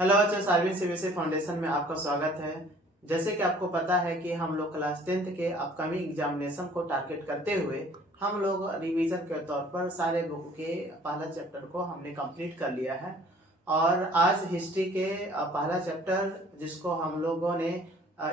Hello बच्चों, सार्वजनिक CBSE foundation में आपका स्वागत है। जैसे कि आपको पता है कि हम लोग क्लास 10th के अपकमिंग एग्जामिनेशन को टारगेट करते हुए हम लोग रिवीजन के तौर पर सारे बुक के पहला चैप्टर को हमने कंप्लीट कर लिया है। और आज हिस्ट्री के पहला चैप्टर जिसको हम लोगों ने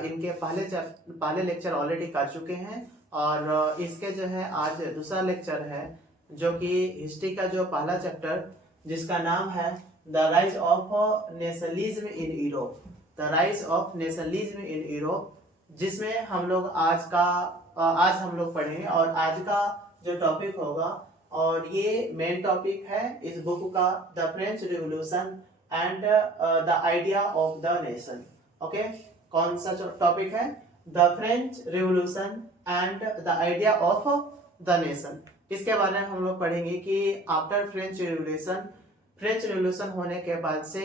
इनके पहले लेक्चर ऑलरेडी कर चुके हैं और इसके जो है आज दूसरा लेक्चर है, जो कि हिस्ट्री का जो पहला चैप्टर जिसका नाम है the rise of nationalism in Europe. The rise of nationalism in Europe, जिसमें हम लोग आज हम लोग पढ़ेंगे और आज का जो टॉपिक होगा, और ये मेन टॉपिक है इस बुक का, the French revolution and the idea of the nation. Okay, कौन सा टॉपिक है? The French revolution and the idea of the nation. इसके बारे में हम लोग पढ़ेंगे कि आफ्टर फ्रेंच रिवॉल्यूशन होने के बाद से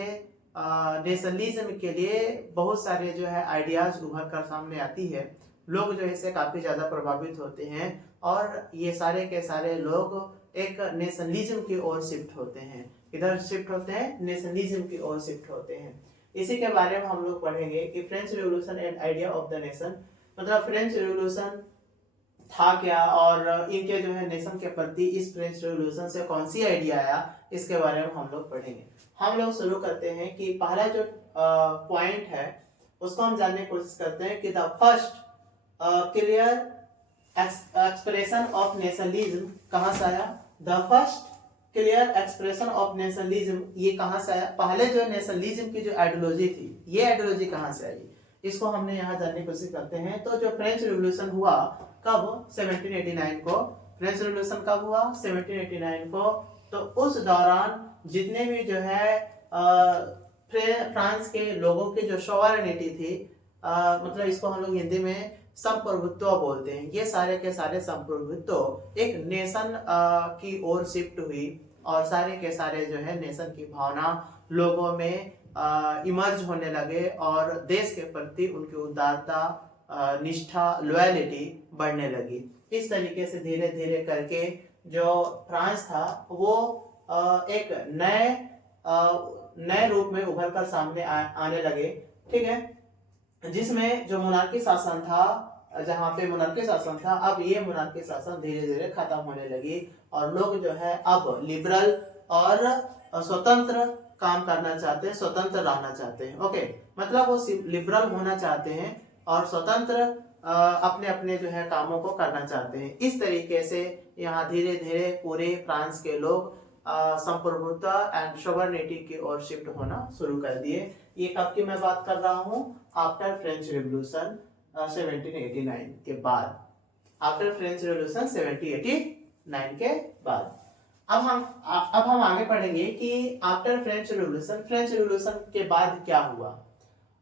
नेशनलिज्म के लिए बहुत सारे जो है आइडियाज उभर कर सामने आती है। लोग जो है इससे काफी ज्यादा प्रभावित होते हैं और ये सारे के सारे लोग एक नेशनलिज्म की ओर शिफ्ट होते हैं। इधर शिफ्ट होते हैं, नेशनलिज्म की ओर शिफ्ट होते हैं। इसी के बारे में हम लोग पढ़ेंगे कि French revolution and idea of the nation, मतलब फ्रेंच रिवॉल्यूशन था क्या और इनके जो है नेशन के प्रति इस फ्रेंच रिवॉल्यूशन से कौन सी आइडिया आया, इसके बारे में हम लोग पढ़ेंगे। हम लोग शुरू करते हैं कि पहला जो पॉइंट है उसको हम जानने की कोशिश करते हैं कि the first clear expression of nationalism कहां से आया। The first clear expression of nationalism ये कहां से आया? पहले जो नेशनलिज्म की जो आइडियोलॉजी थी, ये आइडियोलॉजी कहां से आई, इसको हमने यहाँ जानने की कोशिश करते हैं। तो जो फ्रेंच रिवॉल्यूशन हुआ कब? 1789 को। फ्रेंच रिवॉल्यूशन कब हुआ? 1789 को। तो उस दौरान जितने भी जो है फ्रांस के लोगों की जो सॉवरेनिटी थी, मतलब इसको हम लोग हिंदी में संप्रभुत्व बोलते हैं, ये सारे के सारे संप्रभुत्व एक नेशन की ओर शिफ्ट हुई और सारे के सारे जो है नेशन की भावना लोगों में इमर्ज होने लगे और देश के प्रति उनकी उदारता, निष्ठा, लॉयलिटी बढ़ने लगी। इस तरीके से धीरे धीरे करके जो फ्रांस था वो एक नए रूप में उभर कर सामने आने लगे। ठीक है, जिसमें जो मोनार्की शासन था, जहाँ पे मोनार्की शासन था, अब ये मोनार्की शासन धीरे धीरे खत्म होने लगी और लोग जो है अब लिबरल और स्वतंत्र काम करना चाहते हैं, स्वतंत्र रहना चाहते हैं। ओके, मतलब वो लिबरल होना चाहते हैं और स्वतंत्र अपने अपने जो है कामों को करना चाहते हैं। इस तरीके से यहाँ धीरे धीरे पूरे फ्रांस के लोग संप्रभुत्व एंड सॉवरेनिटी की ओर शिफ्ट होना शुरू कर दिए। ये कब की मैं बात कर रहा हूँ? आफ्टर फ्रेंच रिवॉल्यूशन 1789 के बाद। आफ्टर फ्रेंच रिवॉल्यूशन 1789 के बाद अब हम आगे पढ़ेंगे कि आफ्टर फ्रेंच रिवॉल्यूशन के बाद क्या हुआ।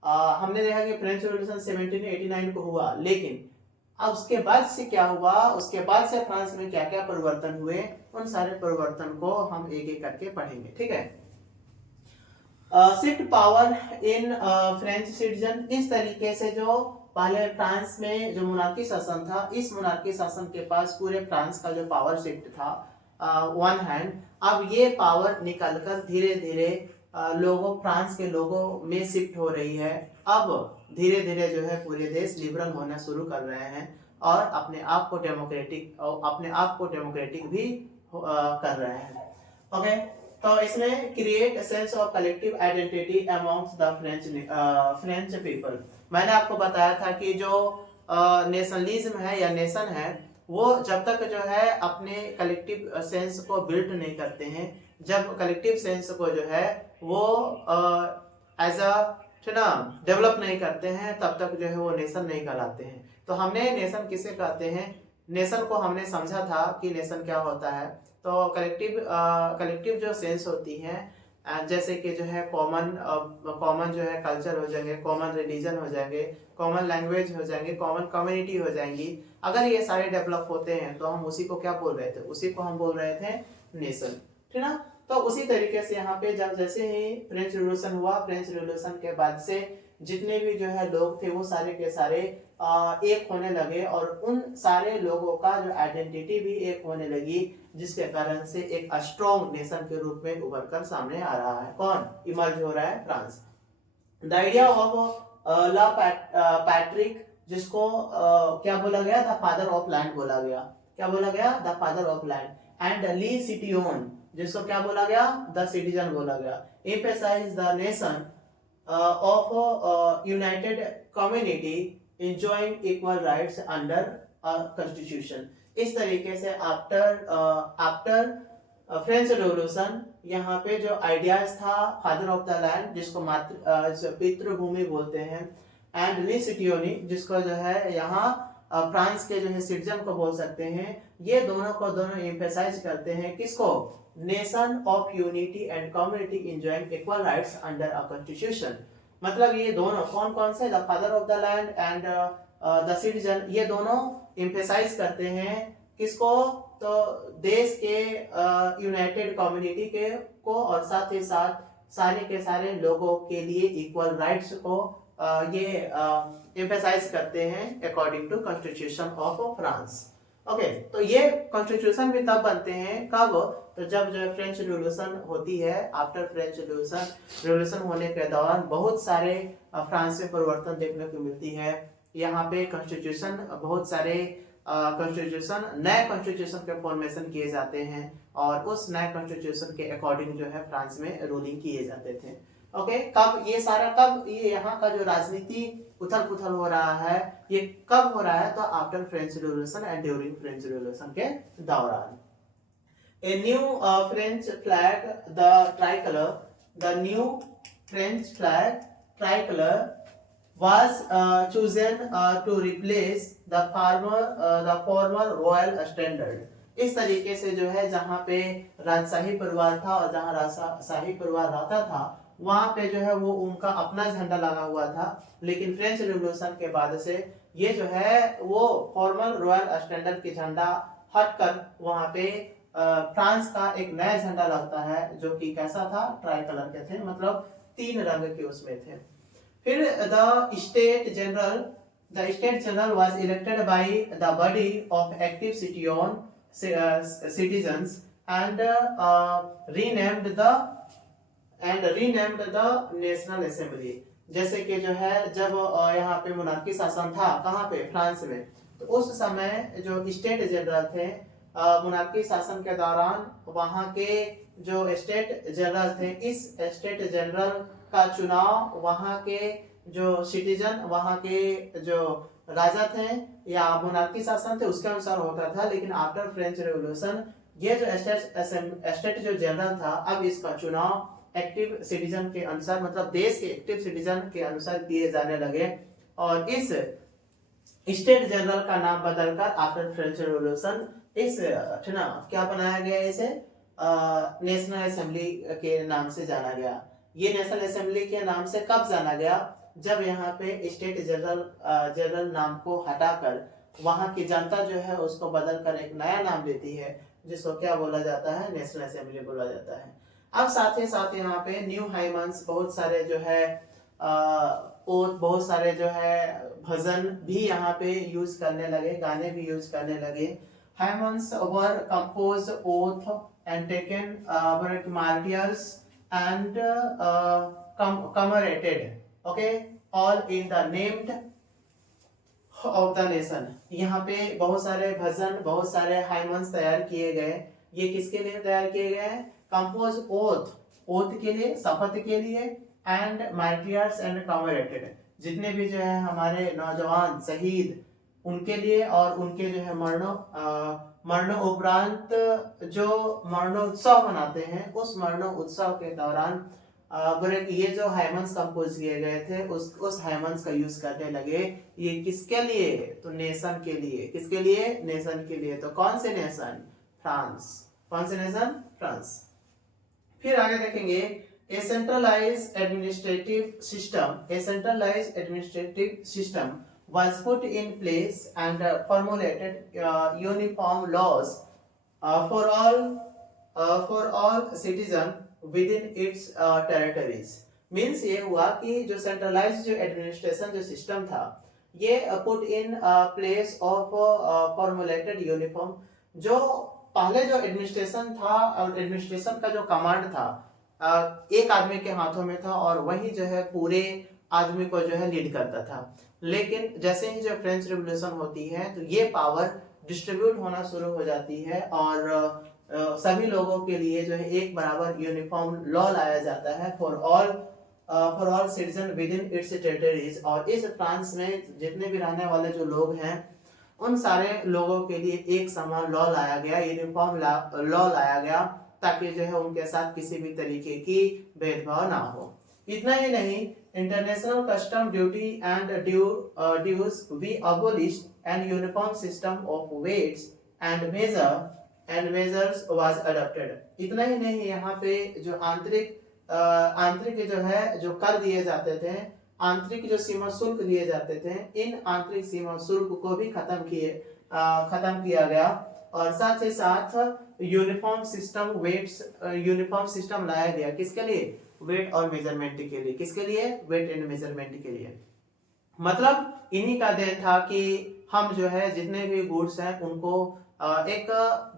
हमने देखा कि फ्रेंच रिवॉल्यूशन 1789 को हुआ, लेकिन अब उसके बाद से क्या हुआ, उसके बाद से फ्रांस में क्या क्या परिवर्तन हुए, उन सारे परिवर्तन को हम एक एक करके पढ़ेंगे। ठीक है, shift power in French citizen. इस तरीके से जो पहले फ्रांस में जो मोनार्की शासन था, इस मोनार्की शासन के पास पूरे फ्रांस का जो पावर शिफ्ट था वन हैंड, अब ये पावर निकलकर धीरे धीरे फ्रांस के लोगों में शिफ्ट हो रही है। अब धीरे धीरे जो है पूरे देश लिबरल होना शुरू कर रहे हैं और अपने आप को डेमोक्रेटिक भी कर रहे हैं। ओके, तो इसमें create sense of collective identity amongst the French people. मैंने आपको बताया था कि जो नेशनलिज्म है या नेशन है, वो जब तक जो है अपने कलेक्टिव सेंस को बिल्ड नहीं करते हैं, जब कलेक्टिव सेंस को जो है वो एज अ डेवलप नहीं करते हैं, तब तक जो है वो नेशन नहीं कहलाते हैं। तो हमने नेशन किसे कहते हैं, नेशन को हमने समझा था कि नेशन क्या होता है। तो कलेक्टिव जो सेंस होती है, जैसे कि जो है कॉमन जो है कल्चर हो जाएंगे, कॉमन रिलीजन हो जाएंगे, कॉमन लैंग्वेज हो जाएंगे, कॉमन कम्युनिटी हो जाएंगी। अगर ये सारे डेवलप होते हैं तो हम उसी को क्या बोल रहे थे? उसी को हम बोल रहे थे नेशन। ठीक ना? तो उसी तरीके से यहाँ पे जब जैसे ही फ्रेंच रिवॉल्यूशन हुआ, फ्रेंच रिवॉल्यूशन के बाद से जितने भी जो है लोग थे वो सारे के सारे एक होने लगे और उन सारे लोगों का जो आइडेंटिटी भी एक होने लगी, जिसके कारण से एक स्ट्रॉन्ग नेशन के रूप में उभर कर सामने आ रहा है। कौन इमर्ज हो रहा है? फ्रांस। द आइडिया ऑफ ला पैट्रिक, जिसको क्या बोला गया, द फादर ऑफ लैंड बोला गया। क्या बोला गया? The father of land. And ली सिटियोन, जिसको क्या बोला गया? द सिटीजन बोला गया। Emphasise the nation of united community enjoying equal rights under a constitution। इस तरीके से आफ्टर फ्रेंच रेवोल्यूशन यहाँ पे जो आइडियाज था फादर ऑफ द लैंड, जिसको पितृभूमि बोलते हैं, एंड ली सिटियोनी, जिसको जो है यहाँ फ्रांस के जो है सिटीजन को बोल सकते हैं, ये दोनों को दोनों एम्फेसाइज करते हैं किसको? Nation of unity and community enjoying equal rights under a constitution. मतलब ये दोनों कौन कौन से? The father of the land and the citizen, ये दोनों एम्फेसाइज करते हैं किसको? तो देश के यूनाइटेड कम्युनिटी के को, और साथ ही साथ सारे के सारे लोगों के लिए इक्वल राइट्स को ये एम्फेसाइज करते हैं according to constitution of France. Okay, तो ये कॉन्स्टिट्यूशन भी तब बनते हैं कब? तो जब जो फ्रेंच रिवॉल्यूशन होती है, आफ्टर फ्रेंच रिवॉल्यूशन होने के दौरान बहुत सारे फ्रांस में परिवर्तन देखने को मिलती है। यहाँ पे कॉन्स्टिट्यूशन, बहुत सारे कॉन्स्टिट्यूशन, नए कॉन्स्टिट्यूशन के फॉर्मेशन किए जाते हैं, और उस नए कॉन्स्टिट्यूशन के अकॉर्डिंग जो है फ्रांस में रूलिंग किए जाते थे। ओके, कब ये सारा, कब ये यहाँ का जो राजनीति उथल पुथल हो रहा है, ये कब हो रहा है? तो after French revolution and during French revolution के दौरान। A new French flag, the tricolor, the new French flag tricolor was chosen to replace the former royal standard। इस तरीके से जो है जहाँ पे राजशाही परिवार था और जहाँ राजशाही परिवार रहता था, वहाँ पे जो है वो उनका अपना झंडा लगा हुआ था, लेकिन फ्रेंच रिवॉल्यूशन के बाद से ये जो है वो फॉर्मल रॉयल स्टैंडर्ड की झंडा हटकर वहाँ पे फ्रांस का एक नया झंडा लगता है, जो कि कैसा था? ट्राई कलर के थे, मतलब 3 रंग के उसमें थे। फिर the state general was elected by the body of active citizens and renamed the national assembly. जैसे कि जो है जब यहाँ पे मोनार्की शासन था, कहाँ पे? फ्रांस में, तो उस समय जो स्टेट जनरल थे, मोनार्की शासन के दौरान वहाँ के जो स्टेट जनरल थे, इस स्टेट जनरल का चुनाव वहाँ के जो सिटीजन, वहाँ के जो राजा थे या मोनार्की शासन थे उसके अनुसार होता था। लेकिन आफ्टर फ्रेंच रेवोल्यूशन ये जो स्टेट जो जनरल था, अब इसका चुनाव एक्टिव सिटीजन के अनुसार, मतलब देश के एक्टिव सिटीजन के अनुसार किए जाने लगे, और इस स्टेट जनरल का नाम बदलकर आफ्टर फ्रेंच रेवोल्यूशन इस क्या बनाया गया? इसे नेशनल असेंबली के नाम से जाना गया। ये नेशनल असेंबली के नाम से कब जाना गया? जब यहाँ पे स्टेट जनरल नाम को हटाकर वहाँ की जनता जो है उसको बदलकर एक नया नाम देती है, जिसको क्या बोला जाता है? नेशनल असेंबली बोला जाता है। अब साथ ही साथ यहाँ पे न्यू हाइमन्स, बहुत सारे जो है बहुत सारे जो है भजन भी यहाँ पे यूज करने लगे, गाने भी यूज करने लगे। Hymns were composed oath and taken martyrs and commemorated, okay, all in the named of the nation। यहाँ पे बहुत सारे भजन, बहुत सारे हाइमन्स तैयार किए गए। ये किसके लिए तैयार किए गए हैं? कंपोज ओथ के लिए, शपथ के लिए, एंड मार्टियर्स एंड कमेमोरेटेड, जितने भी जो है हमारे नौजवान शहीद उनके लिए, और उनके जो है मरणोपरांत जो मरणोत्सव मनाते हैं, उस मरणोत्सव के दौरान ये जो हाइमन्स कंपोज किए गए थे उस हाइमन्स का यूज करने लगे। ये किसके लिए? तो नेशन के लिए। किसके लिए? नेशन के लिए। तो कौन से नेशन? फ्रांस। कौन से नेशन? फ्रांस। फिर आगे देखेंगे a centralised administrative system was put in place and formulated uniform laws for all citizens within its territories। Means ये हुआ कि जो सेंट्रलाइज्ड जो एडमिनिस्ट्रेशन जो सिस्टम था, ये put in place of formulated uniform. जो पहले जो एडमिनिस्ट्रेशन था, और एडमिनिस्ट्रेशन का जो कमांड था एक आदमी के हाथों में था, और वही जो है पूरे आदमी को जो है लीड करता था। लेकिन जैसे ही जो फ्रेंच रिवॉल्यूशन होती है तो ये पावर डिस्ट्रीब्यूट होना शुरू हो जाती है और सभी लोगों के लिए जो है एक बराबर यूनिफॉर्म लॉ लाया जाता है for all citizen with in its territories. और इस फ्रांस में जितने भी रहने वाले जो लोग हैं उन सारे लोगों के लिए एक समान लॉ लाया गया, यूनिफॉर्म लॉ लाया गया, ताकि जो है उनके साथ किसी भी तरीके की भेदभाव ना हो। इतना ही नहीं, international custom duty and dues were abolished and uniform system of weights and measures was adopted. इतना ही नहीं, यहाँ पे जो आंतरिक जो है जो कर दिए जाते थे, आंतरिक जो सीमा शुल्क दिए जाते थे, इन आंतरिक सीमा शुल्क को भी खत्म किया गया। और साथ ही साथ यूनिफॉर्म सिस्टम लाया गया। किसके लिए? वेट और मेजरमेंट के लिए। किसके लिए? वेट एंड मेजरमेंट के लिए। मतलब इन्हीं का देन था कि हम जो है जितने भी गुड्स हैं उनको एक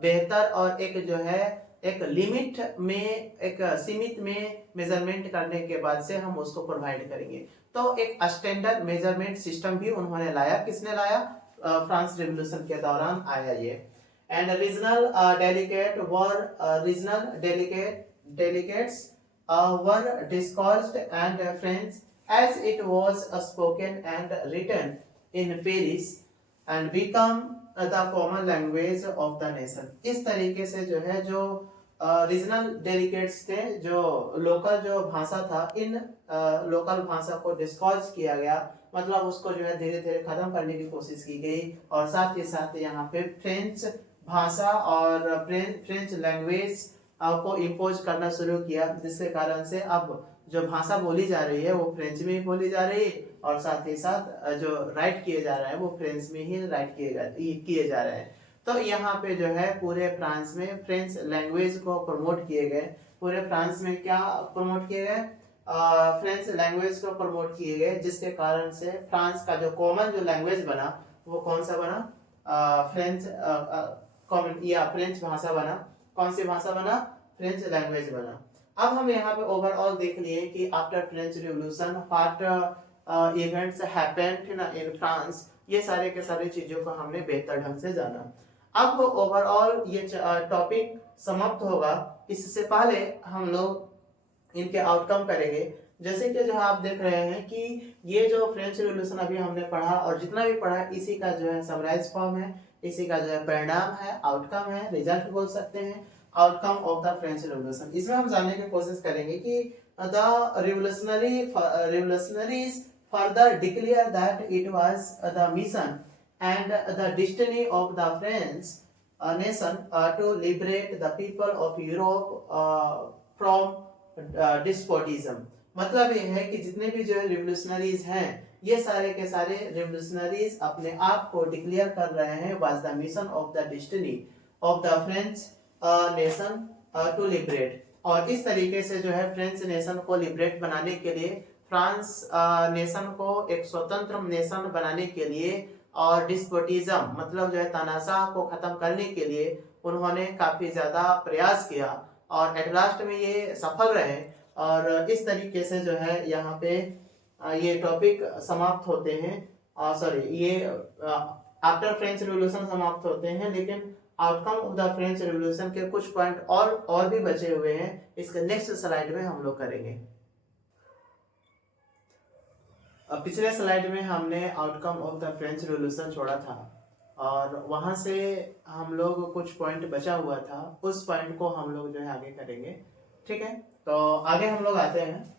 बेहतर और एक जो है एक लिमिट में, एक सीमित में मेजरमेंट करने के बाद से हम उसको प्रोवाइड करेंगे। तो एक स्टैंडर्ड मेजरमेंट सिस्टम भी उन्होंने लाया। किसने लाया? फ्रांस रिवॉल्यूशन के दौरान आया ये। And regional delegates were discussed and French as it was spoken and written in Paris and become the common language of the nation। इस तरीके से जो है जो रीजनल डेलीगेट्स थे, जो लोकल जो भाषा था, इन लोकल भाषा को डिस्कॉर्ज किया गया, मतलब उसको जो है धीरे धीरे खत्म करने की कोशिश की गई। और साथ ही साथ यहाँ पे फ्रेंच भाषा और फ्रेंच लैंग्वेज को इम्पोज करना शुरू किया, जिसके कारण से अब जो भाषा बोली जा रही है वो फ्रेंच में ही बोली जा रही है और साथ ही साथ जो राइट किए जा रहे हैं वो फ्रेंच में ही राइट किए जा रहे हैं। तो यहाँ पे जो है पूरे फ्रांस में फ्रेंच लैंग्वेज को प्रमोट किए गए। पूरे फ्रांस में क्या प्रमोट किए गए? फ्रेंच लैंग्वेज को प्रमोट किए गए, जिसके कारण से फ्रांस का जो कॉमन जो लैंग्वेज बना वो कौन सा बना? फ्रेंच कॉमन या फ्रेंच भाषा बना। कौन सी भाषा बना? फ्रेंच लैंग्वेज बना। अब हम यहाँ पे ओवरऑल देख लिए कि after French revolution what events happened in France. ये सारे के सारे चीजों को हमने बेहतर ढंग से जाना। अब ओवरऑल ये टॉपिक समाप्त होगा, इससे पहले हम लोग इनके आउटकम करेंगे। जैसे कि जो आप देख रहे हैं कि ये जो फ्रेंच रिवॉल्यूशन अभी हमने पढ़ा और जितना भी पढ़ा इसी का जो है समराइज फॉर्म है, इसी का जो है परिणाम है, आउटकम है, रिजल्ट बोल सकते हैं, outcome of the French revolution. इसमें हम जानने की कोशिश करेंगे कि the revolutionaries further declare that it was the mission and the destiny of the French nation to liberate the people of Europe from despotism। मतलब ये है कि जितने भी जो है रिवोल्यूशनरीज हैं, ये सारे के सारे रिवोल्यूशनरीज अपने आप को डिक्लेयर कर रहे हैं was the mission of the destiny of the French nation to liberate. और इस तरीके से जो है फ्रेंच नेशन को लिबरेट बनाने के लिए, फ्रांस नेशन को एक स्वतंत्र नेशन बनाने के लिए और डिस्पोटिज्म मतलब जो है तानाशाह को खत्म करने के लिए उन्होंने काफी ज्यादा प्रयास किया और एट लास्ट में ये सफल रहे। और इस तरीके से जो है यहाँ पे ये टॉपिक समाप्त होते हैं। सॉरी, ये आफ्टर फ्रेंच रिवॉल्यूशन समाप्त होते हैं, लेकिन outcome of the French revolution के कुछ पॉइंट और भी बचे हुए हैं। इसके नेक्स्ट स्लाइड में हम लोग करेंगे। पिछले स्लाइड में हमने outcome of the French revolution छोड़ा था और वहां से हम लोग कुछ पॉइंट बचा हुआ था, उस पॉइंट को हम लोग जो है आगे करेंगे। ठीक है, तो आगे हम लोग आते हैं।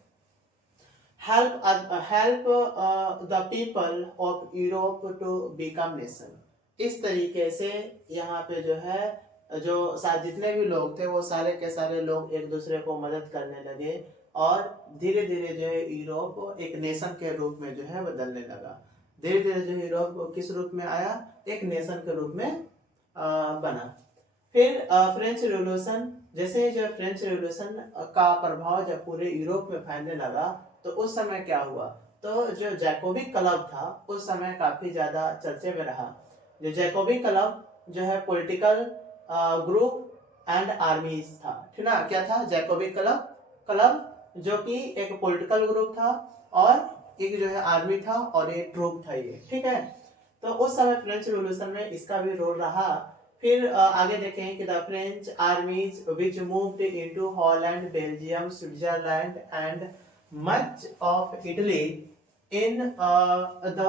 Help the people of Europe to become nation. इस तरीके से यहाँ पे जो है जो जितने भी लोग थे वो सारे के सारे लोग एक दूसरे को मदद करने लगे और धीरे धीरे जो है यूरोप एक नेशन के रूप में जो है बदलने लगा। धीरे धीरे जो यूरोप किस रूप में आया? एक नेशन के रूप में बना। फिर फ्रेंच रिवॉल्यूशन, जैसे जो फ्रेंच रिवॉल्यूशन का प्रभाव जब पूरे यूरोप में फैलने लगा तो उस समय क्या हुआ? तो जो जैकोबिक क्लब था उस समय काफी ज्यादा चर्चे में रहा। जो जैकोबिक क्लब जो है पॉलिटिकल ग्रुप एंड आर्मीज था, ठीक ना? क्या था? जैकोबिक क्लब जो कि एक पॉलिटिकल ग्रुप था और एक जो है आर्मी था और एक ट्रूप था ये, ठीक है। तो उस समय फ्रेंच रिवॉल्यूशन में इसका भी रोल रहा। फिर आगे देखें कि the French armies which moved into Holland, Belgium, Switzerland and much of Italy in the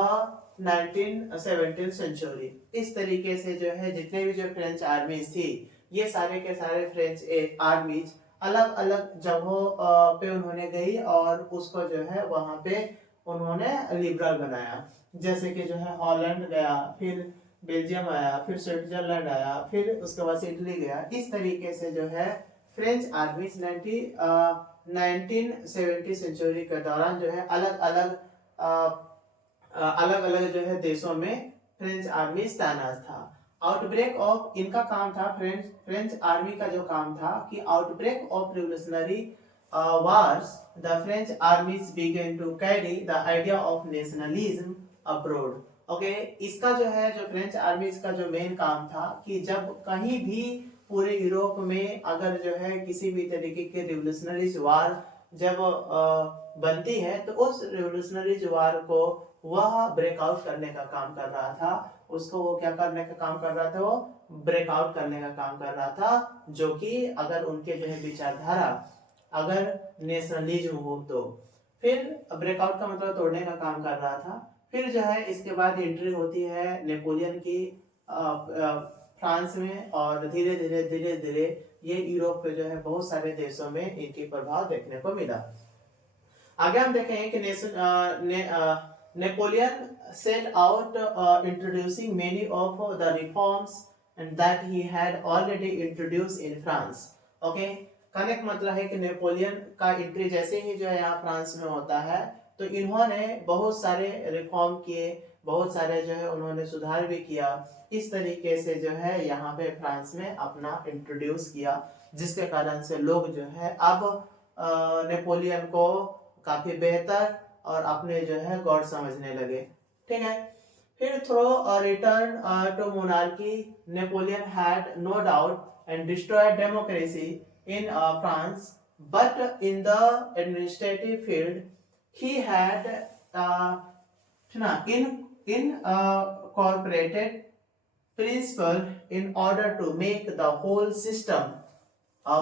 19th century. इस तरीके से जो है जितने भी जो फ्रेंच आर्मीज थी, ये सारे के सारे फ्रेंच आर्मीज अलग अलग जगहों पे उन्होंने गई और उसको जो है वहां पे उन्होंने लिबरल बनाया। जैसे कि जो है हॉलैंड गया, फिर बेल्जियम आया, फिर स्विट्जरलैंड आया, फिर उसके बाद से इटली गया। इस तरीके से जो है फ्रेंच आर्मीज 1970 सेंचुरी के दौरान जो है अलग अलग जो है देशों में फ्रेंच आर्मी तैनात था। आउटब्रेक ऑफ इनका काम था, फ्रेंच आर्मी का जो काम था कि outbreak of revolutionary wars, the French armies began to carry the idea of nationalism abroad. Okay, इसका जो है जो फ्रेंच आर्मीज का जो मेन काम था कि जब कहीं भी पूरे यूरोप में अगर जो है किसी भी तरीके के रिवोल्यूशनरी वार जब बनती है तो उस रिवोल्यूशनरी वार को वह ब्रेकआउट करने का काम कर रहा था। उसको वो क्या करने का काम कर रहा था, वो ब्रेकआउट करने का काम कर रहा था, जो कि अगर उनके जो है विचारधारा अगर नेशनलिज्म हो तो। फिर ब्रेकआउट का मतलब तोड़ने का काम कर रहा था। फिर जो है इसके बाद एंट्री होती है नेपोलियन की फ्रांस में, और धीरे धीरे ये यूरोप के जो है बहुत सारे देशों में इनकी प्रभाव देखने को मिला। आगे हम देखें कि Napoleon set out introducing many of the reforms and that he had already introduced in France. Okay, कहने का मतलब है कि नेपोलियन का एंट्री जैसे ही जो है यहाँ फ्रांस में होता है तो इन्होंने बहुत सारे रिफॉर्म किए, बहुत सारे जो है उन्होंने सुधार भी किया। इस तरीके से जो है यहाँ पे फ्रांस में अपना इंट्रोड्यूस किया, जिसके कारण से लोग जो है अब नेपोलियन को काफी बेहतर और अपने जो है गॉड समझने लगे, ठीक है। फिर through return to monarchy, Napoleon had no doubt and destroyed democracy in France, but in the administrative field he had incorporated principle in order to make the whole system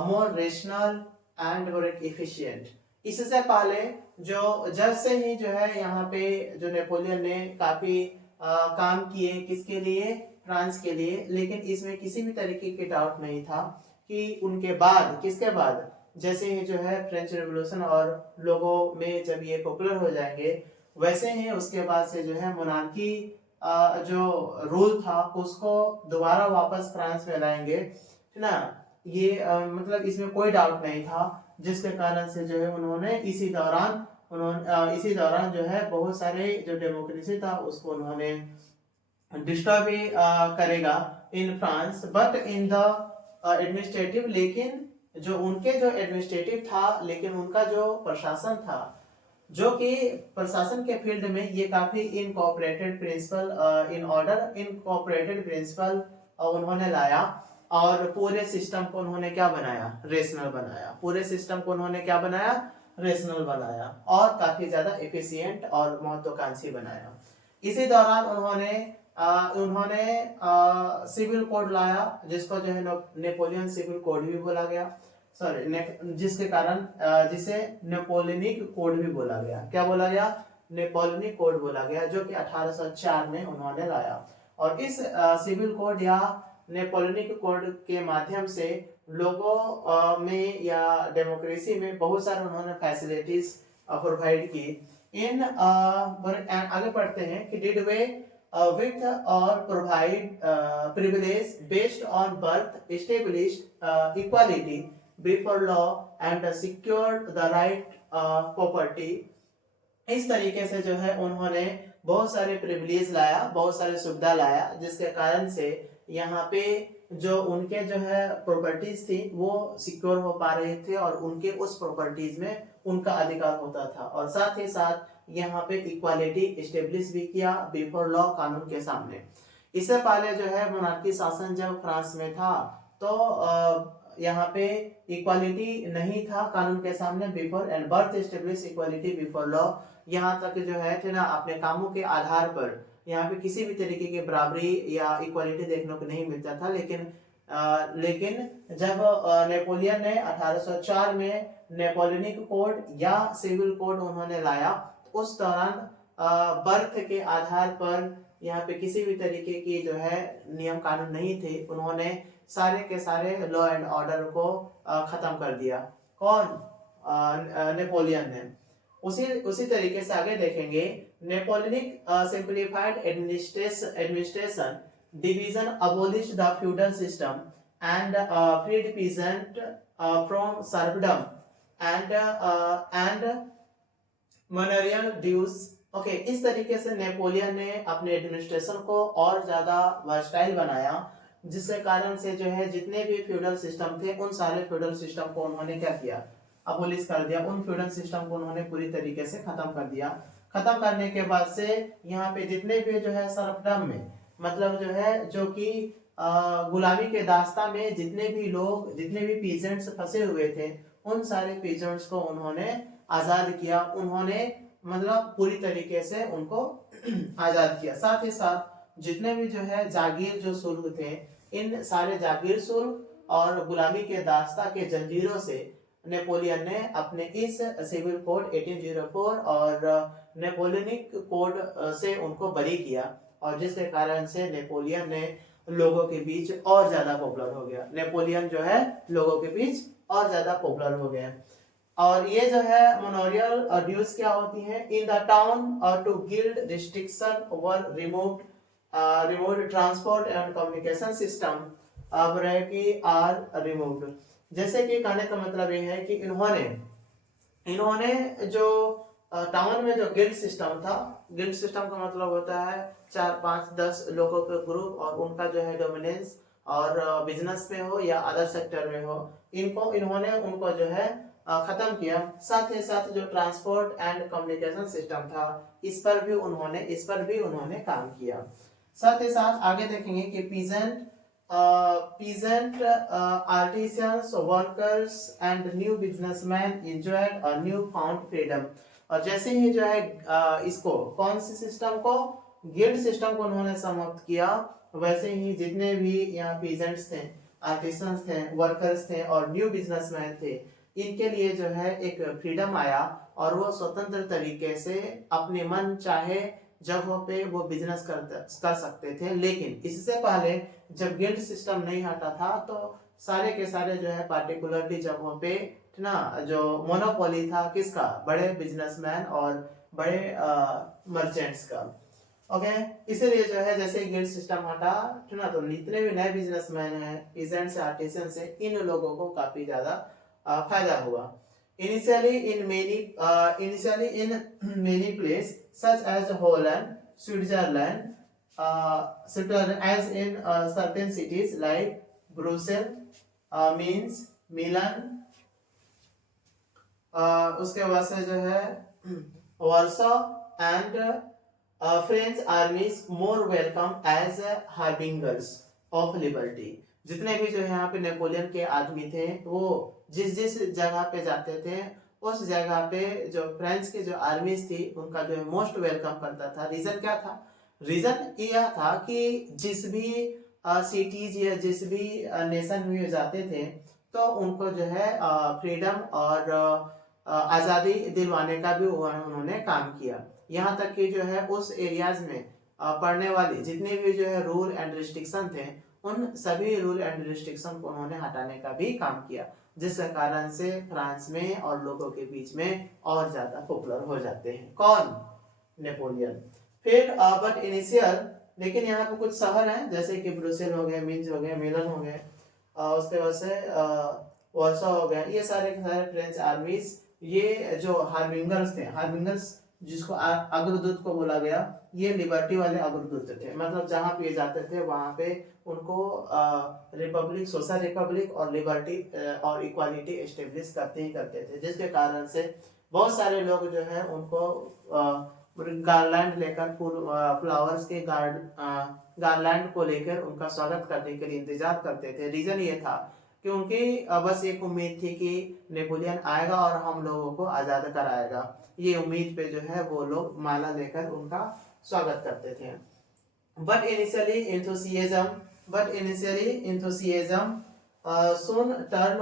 more rational and more efficient. इससे पहले जो जब से ही जो है यहाँ पे जो नेपोलियन ने काफी काम किए, किसके लिए, फ्रांस के लिए, लेकिन इसमें किसी भी तरीके की डाउट नहीं था कि उनके बाद, किसके बाद, जैसे ही जो है फ्रेंच रेवोल्यूशन और लोगों में जब ये पॉपुलर हो जाएंगे, वैसे ही उसके बाद से जो है मोनार्की जो रूल था उसको दोबारा वापस फ्रांस में लाएंगे, है ना। ये मतलब इसमें कोई डाउट नहीं था, जिसके कारण से जो है उन्होंने इसी दौरान जो है बहुत सारे जो डेमोक्रेसी था उसको उन्होंने डिस्ट्रॉय भी करेगा in France, but in the administrative, लेकिन जो उनके जो एडमिनिस्ट्रेटिव था, लेकिन उनका जो प्रशासन था, जो कि प्रशासन के फील्ड में ये काफी इनकॉर्पोरेटेड प्रिंसिपल उन्होंने लाया और पूरे सिस्टम को उन्होंने क्या बनाया, रेशनल बनाया। पूरे सिस्टम को उन्होंने क्या बनाया, रेशनल बनाया और काफी ज्यादा एफिशिएंट और महत्वाकांक्षी बनाया। इसी दौरान उन्होंने सिविल कोड लाया, जिसको जो है नेपोलियन सिविल कोड भी बोला गया, जिसके कारण जिसे नेपोलियनिक कोड भी बोला गया। क्या बोला गया, नेपोलियनिक कोड बोला गया, जो कि 1804 में उन्होंने लाया। और इस सिविल कोड या नेपोलियनिक कोड के माध्यम से लोगों में या डेमोक्रेसी में बहुत सारे उन्होंने फैसिलिटीज प्रोवाइड की। आगे पढ़ते हैं कि did way with or provide privilege based on birth, established equality before law and secured the right property. इस तरीके से जो है उन्होंने बहुत सारे प्रिविलेज लाया, बहुत सारे सुविधा लाया, जिसके कारण से यहाँ पे जो उनके जो है प्रॉपर्टीज थी वो सिक्योर हो पा रहे थे और उनके उस प्रॉपर्टीज में उनका अधिकार होता था। और साथ ही साथ यहाँ पे इक्वालिटी एस्टेब्लिश भी किया बिफोर लॉ, कानून के सामने। इससे पहले जो है मोनार्की शासन जब फ्रांस में था तो यहाँ पे इक्वालिटी नहीं था कानून के सामने before and birth establish equality before law. यहाँ तक जो है ना अपने कामों के आधार पर यहाँ पे किसी भी तरीके की बराबरी या इक्वालिटी देखने को नहीं मिलता था। लेकिन जब नेपोलियन ने 1804 में नेपोलियनिक कोड या सिविल कोड उन्होंने लाया, उस दौरान बर्थ के आधार पर यहाँ पे किसी भी तरीके की जो है नियम कानून नहीं थे। उन्होंने सारे के सारे लॉ एंड ऑर्डर को खत्म कर दिया। कौन? नेपोलियन ने। उसी तरीके से आगे देखेंगे, Napoleonic simplified administration division abolished the feudal system and freed peasant from serfdom and manorial dues। Okay, इस तरीके से नेपोलियन ने अपने एडमिनिस्ट्रेशन को और ज्यादा वर्सटाइल बनाया, जिसके कारण से जो है जितने भी फ्यूडल सिस्टम थे उन सारे फ्यूडल सिस्टम को उन्होंने क्या किया? अबोलिश कर दिया। उन फ्यूडल सिस्टम को उन्होंने पूरी तरीके से खत्म कर दिया। खत्म करने के बाद से यहाँ पे जितने भी जो है सर्फडम में, मतलब जो है जो कि गुलामी के दास्ता में जितने भी पीजेंट्स फंसे हुए थे, उन सारे पीजेंट्स को उन्होंने आजाद किया। उन्होंने मतलब पूरी तरीके से उनको आजाद किया। साथ ही साथ जितने भी जो है जागीर जो शुल्क थे, इन सारे जागीर शुल्क और गुलामी के दास्ता के जंजीरों से नेपोलियन ने अपने इस सिविल कोड 1804 और नेपोलियनिक कोड से उनको बरी किया, और जिसके कारण से नेपोलियन ने लोगों के बीच और ज्यादा पॉपुलर हो गया। नेपोलियन जो है लोगों के बीच और ज्यादा पॉपुलर हो गया। और ये जो है मोनोरियल ड्यूज क्या होती है? इन द टाउन और to guild restriction were removed transport and communication system are removed. जैसे कि कहने का मतलब ये है कि इन्होंने जो टाउन में जो गिल्ड सिस्टम था, गिल्ड सिस्टम का मतलब होता है 4, 5, 10 लोगों के ग्रुप, और उनका जो है डोमिनेंस और बिजनेस में हो या अदर सेक्टर में हो, इन्होंने उनको जो है खत्म किया। साथ ही साथ जो ट्रांसपोर्ट एंड कम्युनिकेशन सिस्टम था, इस पर भी उन्होंने काम किया। साथ ही साथ आगे देखेंगे कि peasant artisans, workers and new businessmen enjoyed a new found freedom। और जैसे ही जो है इसको कौन सी सिस्टम को, गिल्ड सिस्टम को उन्होंने समाप्त किया, वैसे ही जितने भी यहाँ पीजेंट्स थे, आर्टिसंस थे, वर्कर्स थे और न्यू बिजनेसमैन थे, इनके लिए जो है एक फ्रीडम आया और वो स्वतंत्र तरीके से अपने मन चाहे जगहों पे वो बिजनेस कर सकते थे। लेकिन इससे पहले जब गिल्ड सिस्टम नहीं हटा था, तो सारे के सारे जो है पार्टिकुलरली जगहों पे ना जो मोनोपोली था किसका? बड़े बिजनेसमैन और बड़े मर्चेंट्स का। ओके, इसीलिए जो है जैसे गिल्ड सिस्टम हटा ना, तो जितने भी नए बिजनेसमैन हैं, पीजेंट्स, आर्टिसंस से, इन लोगों को काफी ज्यादा फायदा हुआ। Initially in many places such as Holland, Switzerland, as in certain cities like Brussels, Mainz, Milan, उसके बाद से जो है Warsaw and French armies more welcome as harbingers of liberty। जितने भी जो है यहाँ पे नेपोलियन के आदमी थे, वो जिस जगह पे जाते थे, उस जगह पे जो फ्रेंच की जो आर्मीज थी उनका जो है मोस्ट वेलकम करता था। रीजन क्या था? रीजन यह था कि जिस भी सिटीज या जिस भी नेशन में जाते थे, तो उनको जो है फ्रीडम और आज़ादी दिलवाने का भी उन्होंने काम किया। यहाँ तक कि जो है उस एरियाज में पढ़ने वाले जितने भी जो है रूल एंड रिस्ट्रिक्शन थे, उन सभी रूल एंड रिस्ट्रिक्शन को उन्होंने हटाने का भी काम किया, जिसके कारण से फ्रांस में और लोगों के बीच में और ज्यादा पॉपुलर हो जाते हैं। कौन? नेपोलियन। फिर बट इनिशियल, लेकिन यहाँ पे कुछ शहर हैं जैसे कि ब्रुसेल हो गए, मिंज हो गए, मिलन हो गए, उसके बाद से वार्सा हो गया, ये सारे के सारे फ्रेंच आर्मीज, ये जो हार्बिंगर्स थे, हार्बिंगर्स जिसको अग्रदूत को बोला गया, ये लिबर्टी वाले अग्रदूत थे। मतलब जहाँ पे जाते थे वहां पे उनको रिपब्लिक, सोशल रिपब्लिक और लिबर्टी और इक्वालिटी एस्टेब्लिश करते ही करते थे, जिसके कारण से बहुत सारे लोग जो है उनको गार्लैंड लेकर, फ्लावर्स के गार्लैंड को लेकर उनका स्वागत करने के लिए इंतजार करते थे। रीजन ये था क्योंकि बस एक उम्मीद थी कि नेपोलियन आएगा और हम लोगों को आज़ाद कराएगा। ये उम्मीद पे जो है वो लोग माला लेकर उनका स्वागत करते थे। But initially enthusiasm soon turned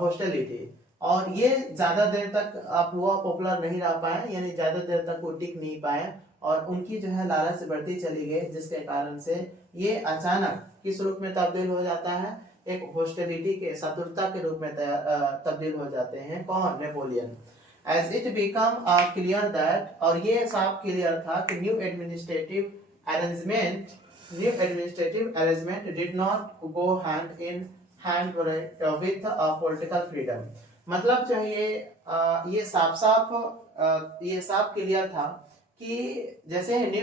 hostility। और ये ज्यादा देर तक आप वो पॉपुलर नहीं रह पाए, यानी ज्यादा देर तक वो टिक नहीं पाए और उनकी जो है लालच बढ़ती चली गई, जिसके कारण से ये अचानक किस रूप में तब्दील हो जाता है, एक हॉस्टिलिटी के शत्रुता के रूप में तब्दील हो जाते हैं। कौन? Napoleon. As it become clear that, और ये साफ क्लियर था कि new administrative arrangement did not go hand in hand with political freedom. मतलब जो ये साफ क्लियर था कि जैसे न्यू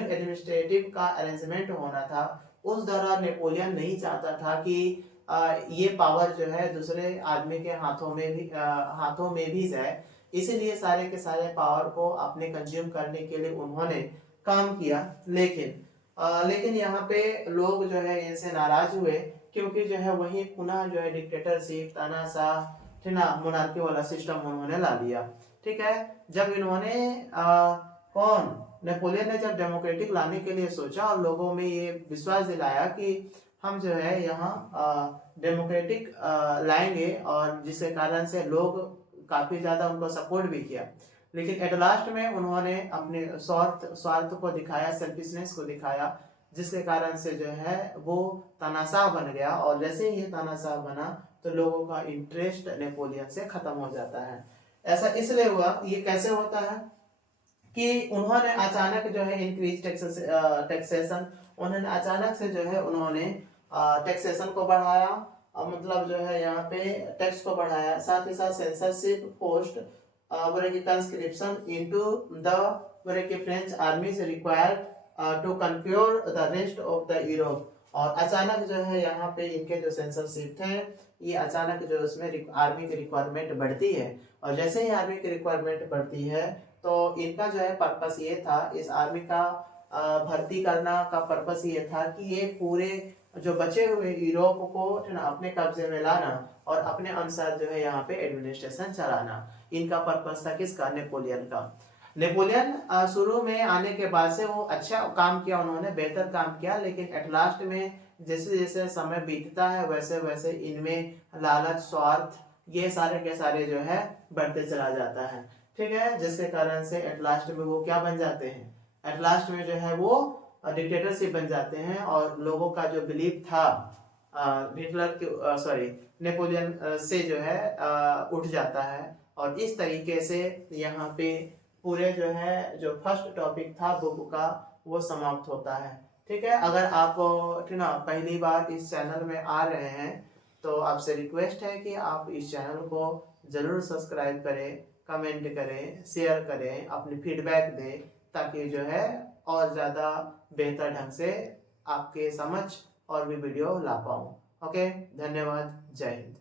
एडमिनिस्ट्रेटिव का अरेंजमेंट होना था, उस दौरान नेपोलियन नहीं चाहता था कि ये पावर जो है दूसरे आदमी के हाथों में भी जाए। इसीलिए सारे के सारे पावर को अपने कंज्यूम करने के लिए उन्होंने काम किया। लेकिन यहाँ पे लोग जो है इनसे नाराज हुए, क्योंकि जो है वही पुनः जो है डिक्टेटरशिप, तानाशाह, ठीक ना, मोनार्की वाला सिस्टम उन्होंने ला लिया। ठीक है, जब इन्होंने नेपोलियन ने जब डेमोक्रेटिक लाने के लिए सोचा और लोगों में ये विश्वास दिलाया कि हम जो है यहाँ डेमोक्रेटिक लाएंगे, और जिसके कारण से लोग काफी ज्यादा उनको सपोर्ट भी किया, लेकिन एट लास्ट में उन्होंने अपने स्वार्थ को दिखाया, सेल्फिशनेस को दिखाया, जिसके कारण से जो है वो तानाशाह बन गया। और जैसे ही ये तानाशाह बना तो लोगों का इंटरेस्ट नेपोलियन से खत्म हो जाता है। ऐसा इसलिए हुआ, ये कैसे होता है कि उन्होंने अचानक जो है इंक्रीज टैक्सेशन, उन्होंने अचानक से जो है उन्होंने टैक्सेशन को बढ़ाया, मतलब जो है यहाँ पे टैक्स को बढ़ाया, साथ ही साथ censorship post conscription into the French army is required to conquer the rest of the Europe। और अचानक जो है यहाँ पे इनके जो सेंसरशिप थे, ये अचानक जो उसमें आर्मी की रिक्वायरमेंट बढ़ती है, और जैसे ही आर्मी की रिक्वायरमेंट बढ़ती है तो इनका जो है पर्पस ये था, इस आर्मी का भर्ती करना का पर्पस ये था कि ये पूरे जो बचे हुए यूरोप को अपने कब्जे में लाना और अपने अनुसार जो है यहाँ पे एडमिनिस्ट्रेशन चलाना। इनका पर्पस था किसका? नेपोलियन का। नेपोलियन शुरू में आने के बाद से वो अच्छा काम किया, उन्होंने बेहतर काम किया, लेकिन एट लास्ट में जैसे जैसे समय बीतता है वैसे वैसे इनमें लालच, स्वार्थ, ये सारे के सारे जो है बढ़ते चला जाता है। ठीक है, जिसके कारण से एट लास्ट में वो क्या बन जाते हैं? एट लास्ट में जो है वो डिक्टेटरशिप बन जाते हैं, और लोगों का जो बिलीफ था नेपोलियन से जो है उठ जाता है। और इस तरीके से यहाँ पे पूरे जो है जो फर्स्ट टॉपिक था बुक का वो समाप्त होता है। ठीक है, अगर आप पहली बार इस चैनल में आ रहे हैं तो आपसे रिक्वेस्ट है कि आप इस चैनल को जरूर सब्सक्राइब करें, कमेंट करें, शेयर करें, अपनी फीडबैक दें, ताकि जो है और ज़्यादा बेहतर ढंग से आपके समझ और भी वीडियो ला पाऊँ। ओके, धन्यवाद, जय हिंद।